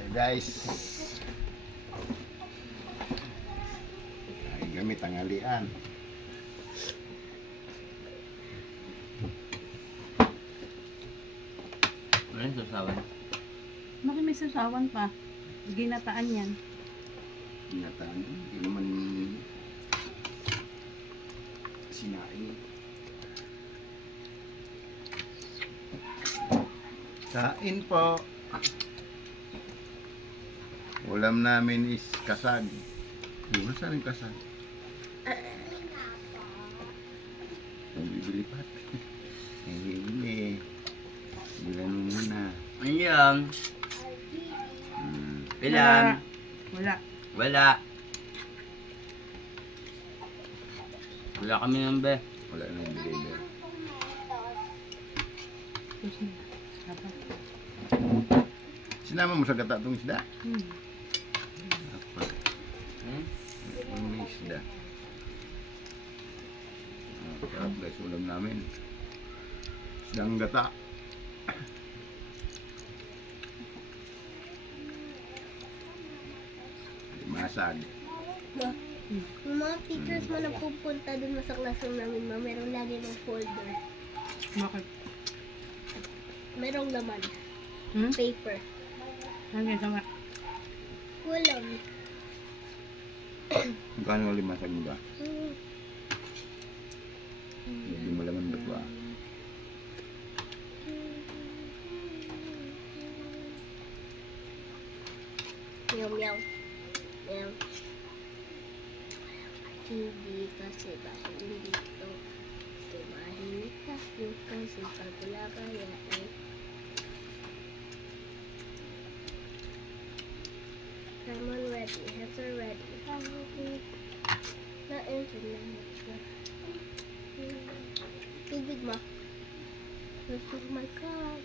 tayo guys. Ay gamit tanghalian. Ano yung sasawan? Bakit may sasawan pa? Ginataan yan. Ginataan. Hindi naman sinain. Kain po. Ulam namin is kasag. Saan yung kasag? Bibili pa. Bibili. Bilan mo muna. Ano yan? Ilan? Wala. Wala. Wala kami ng be. Wala nang deliver. Dapat. Sinama mo sa gata itong isda? Apa? May isda. Sarap guys, ulam namin. Isdang gata. Masag. Yung mga teachers mo na pupunta dun sa classroom namin, ma, meron lagi ng folder. Bakit? Merong laman. Hmm? Paper. Ang ginawa. Kulang. Magkano ulit masag mo ba? Hmm. Hindi mo laman ba't ba? Meow, meow. Meow. Hindi kasi bakit dito. Tumahimik tayo kasi pag wala kaya ay I'm on ready. Hands are ready. Na internet. Tubig mo. This is my car.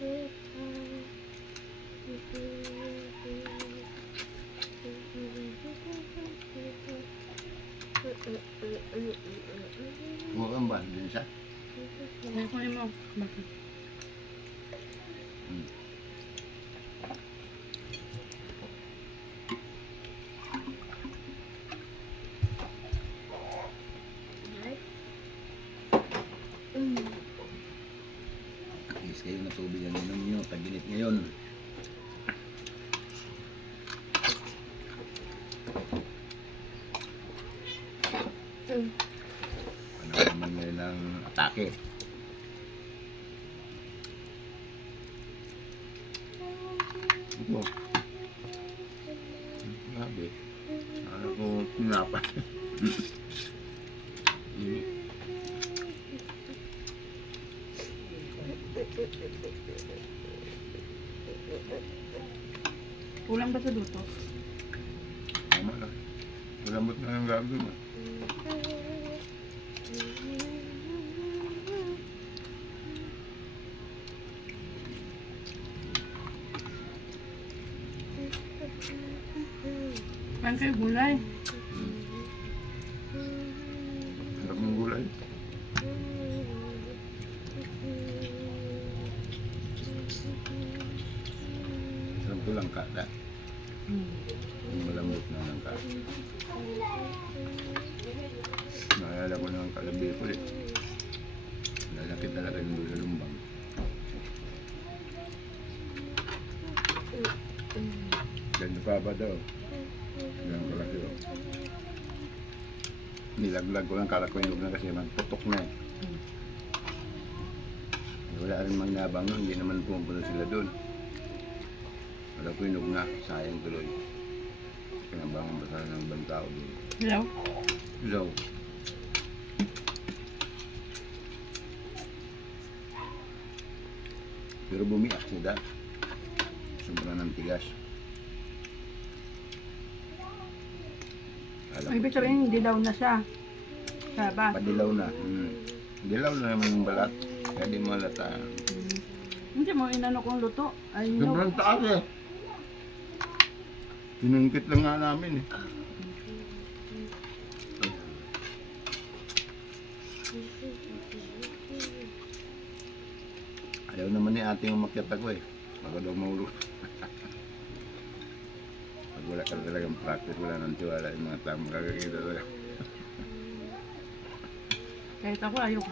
Mukhang ba? Din siya? Kaya kunin mo. Bakit? Is kayo na tubig ang inom nyo. Taginit ngayon. Ano naman ngayon ang atake? Ito. Grabe. Ano ko pinapa? Kulang ba sa luto? Tama lang. Malambot na yung gagawin mo. Parang kayo gulay. Sarap ng gulay. Sarap ko lang kada. Yung malambot na lang kada. Naalala ko ng kalabi ko eh. Lalaki talaga yung doon sa lumbang. Ganda pa ba daw? Ganun kalaki daw. Nilaglag ko lang, kala ko yung na kasi magputok na eh. Wala rin mangyabang nun, hindi naman pumupunta sila doon. Wala ko yung na, sayang tuloy. Pinabangan ba sana ng ibang tao doon? Hello? So, pero bumiak sila. Sobrang ng tigas. Ibig sabihin, dilaw na siya. Saba. Padilaw na. Dilaw na naman yung balat. Kaya di mo halata. Hindi mo inano kong luto. Ay, no. Sobrang taas eh. Tinungkit lang nga namin eh. Ayaw naman ni ate umakyat ako eh. Baka daw maulog. wala ka talagang practice, wala nang tiwala yung mga tao makakakita talaga. Kahit ako ayoko.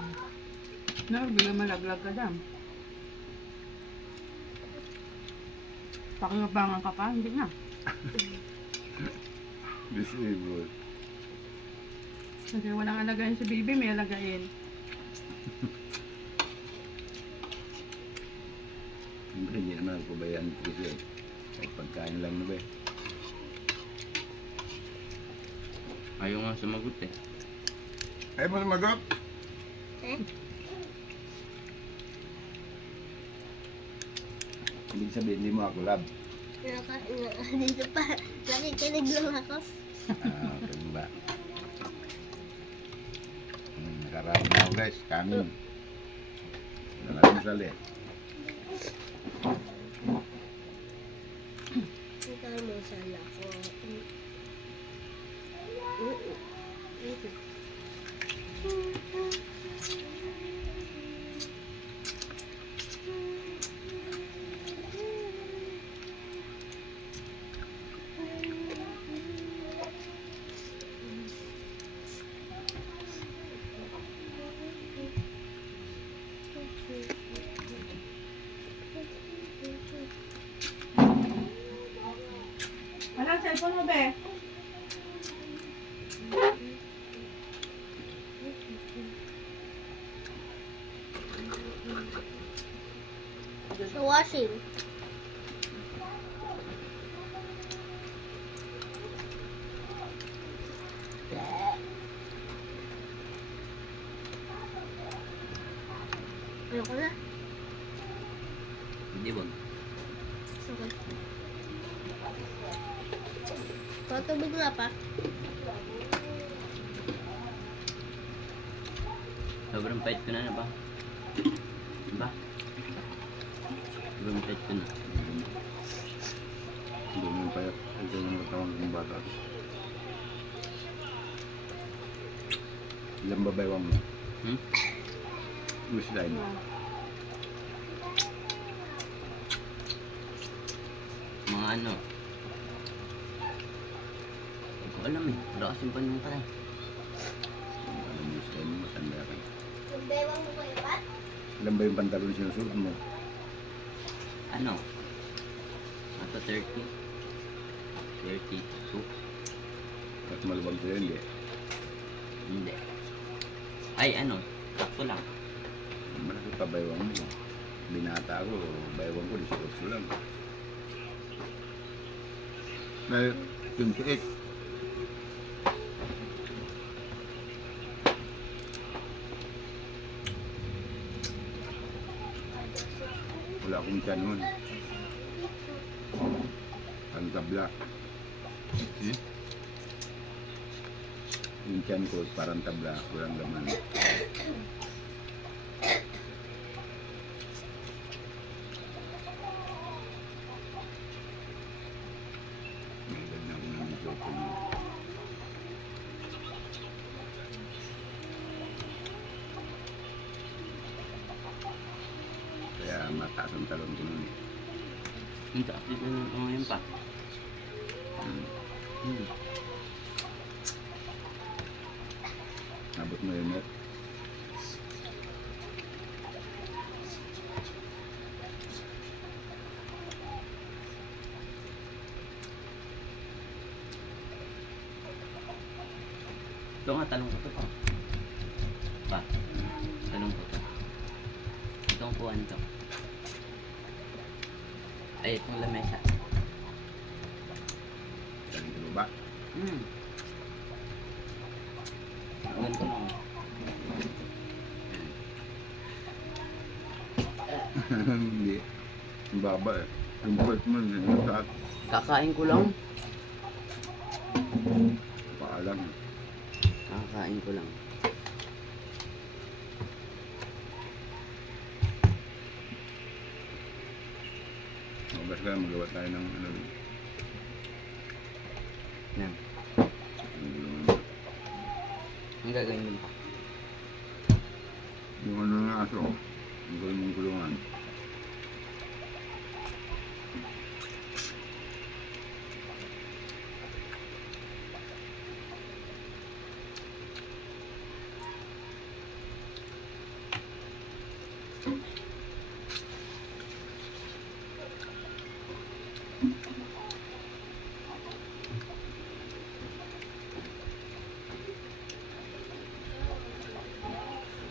No, biglang malaglag ka dyan. Pakingabangan ka pa, hindi na. Disabled. Kasi walang alagayin si baby, may alagayin. Siyempre, hindi naman ako pabayaan ni Tricia eh. Kahit pagkain lang na ba eh. Ayaw nga sumagot eh. Ayaw mo sumagot? Eh? Ibig sabihin, hindi mo ako love. Dito pa. Nakikinig lang ako. Ah, ganun ba? Nakaraon na ako guys, kanin. Nalating sali. Ikaw mo sala ko. Alam, cellphone mo, be? Sa washing. Ayoko na. Hindi wag. Okay. Patubig nga pa. Sobrang pait ko na ba? Ba? Sobrang pait ko na. Hindi mo pa yun. Ito yung katawang ng bata. Ilang babaywang mo? Hmm? Wish line. Mga ano? Hindi ko alam eh. Wala kasing panong ka eh. Alam mo, wish line mo, matanda ka. Yung bewang mo kayo ba? Ilan ba yung pantalon sinusuot mo? Ano? Nasa 30. 32. At maluwag sa'yo, hindi. Hindi. Ay ano? Sakto lang. Malaki pa baywang mo. Binata ako, baywang ko, 18 lang. May 28. Wala akong tiyan nun. Ang tabla. Hmm? Yung tiyan ko parang tabla, walang laman. May ganyan ko ng joke ko yun. Kaya mataas ang talon ko nun eh. Hindi ako dito na ngayon pa. Hmm. Hmm. Abot mo yun net. Ito nga, talong ko to pa. Pa. Talong ko to. Itong kuhan to. Ay, itong lamesa. Galing ka ba? Hmm. Ganito lang. Hindi. Ang baba eh. Yung puwet mo, hindi mo sa Kakain ko lang. paalam. Kakain ko lang. Mabas ka, magawa tayo ng ano. Yan. Yung, Ang gagawin mo pa. yung ano ng aso. Yung gawin mong kulungan.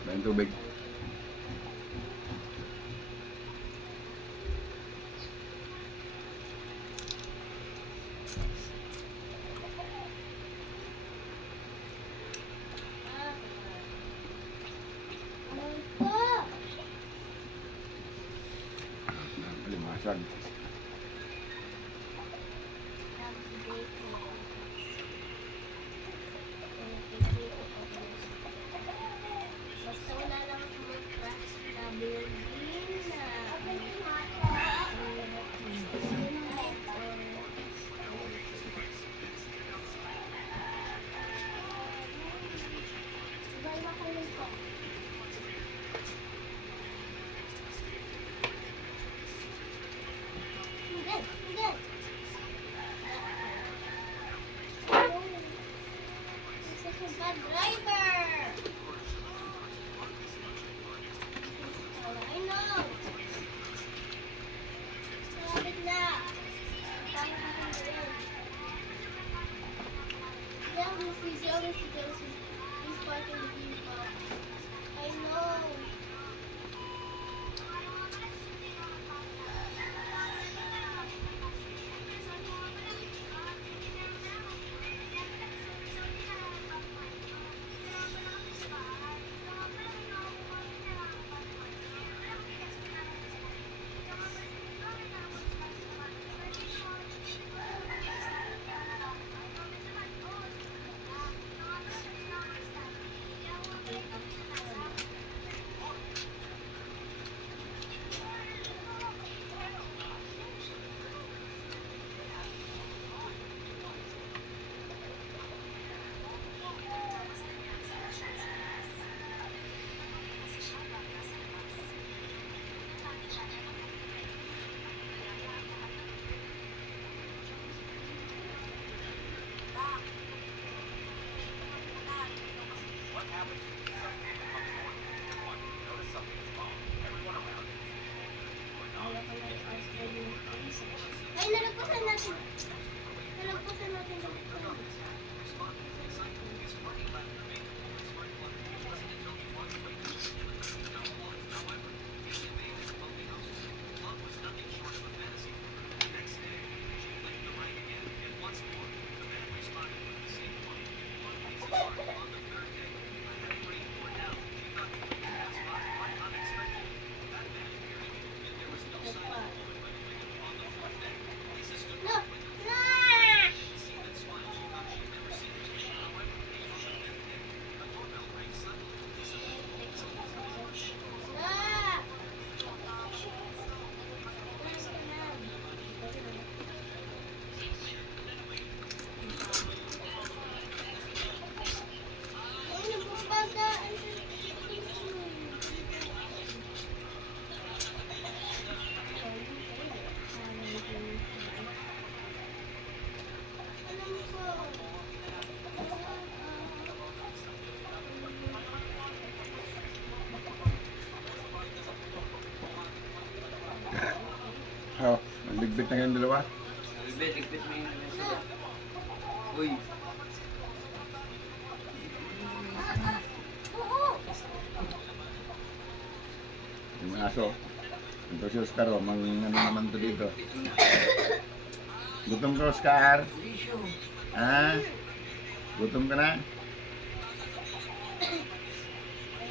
Main tubig. Limasag. Basta wala lang ako mag-crash na building na bad driver! I know! Malapit na! Tama na kami rin. Yeah, Mrs. Josie. He's parking the vehicle. I know! Ay, nalagpasan natin. Nalagpasan natin. No! Ah! Ah! Ay, nabubaga. Alam ko. Oh, nagligbit na kayong dalawa. Ligpit mo yung sila. Uy, Oo. Yung aso. Ito si Oscar, oh. Ano naman to dito. Gutom ka, Oscar? Ha? Gutom ka na?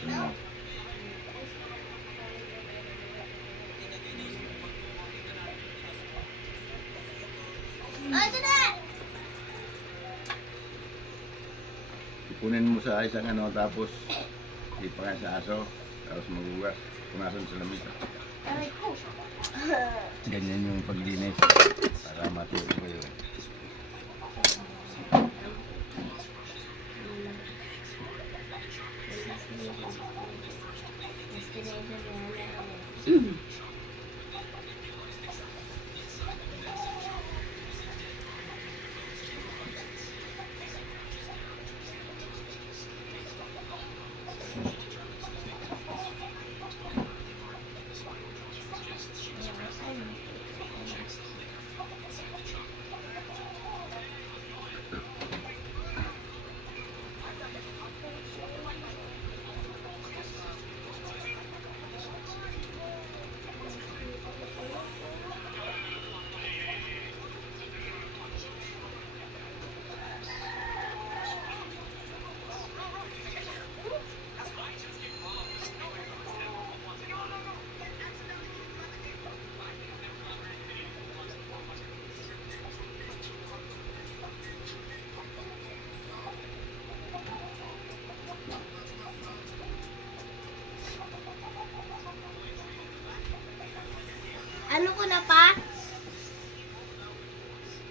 Hmm. Ah, ito na! Ipunin mo sa isang ano, tapos ipakan sa aso, tapos magugas. Punasan sa lamisa. Aray ko. Ganyan yung paglinis para matulog kayo.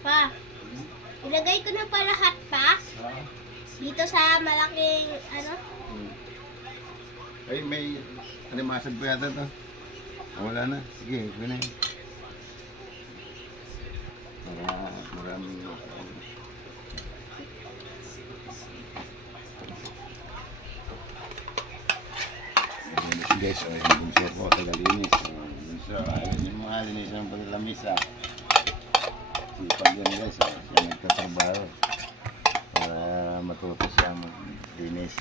Pa, ilagay ko na pa lahat pa. Dito sa malaking, ano? Ay, may alimasag pa yata to. Ah, wala na. Sige, ito na yun. Para maraming Ayan, guys, o yung bunso ko, tagalinis. Bunso, ayun mo nga, linis ng paglalamisa. Sipag yan guys, siya nagtatrabaho. Para matuto siya maglinis.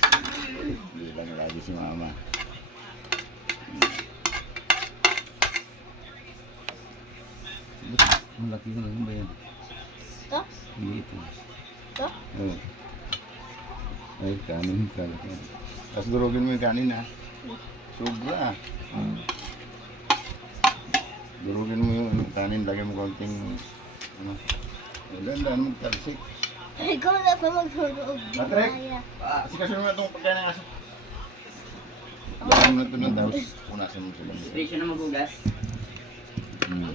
Hindi lang lagi si mama. Malaki na lang ba yan? Ito? Hindi ito. Ito? Oo. Ay, kanin talaga. Tapos durugin mo yung kanin ha. Sobra. Durugin mo yung kanin, lagyan mo konting ano. Maganda, magtalsik. Ikaw na pa magsunog. Patrick! Kasi kasi mo na itong pagkain ng aso. Lagyan mo na ito ng tapos punasan mo sila. Presyo na magugas. Hmm.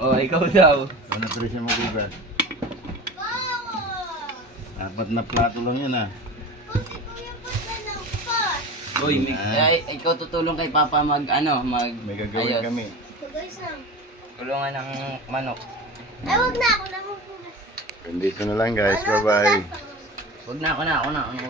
Oh, ikaw daw. Ano pa rin siya magugas? 4 na plato lang yan ha. Kasi kuya pa na ng pot. Uy, ikaw tutulong kay Papa mag May gagawin ayos. kami. So guys lang. Tulungan ng manok. Ay, wag na ako na magpunas. Dito na lang guys, bye bye. Huwag na ako na.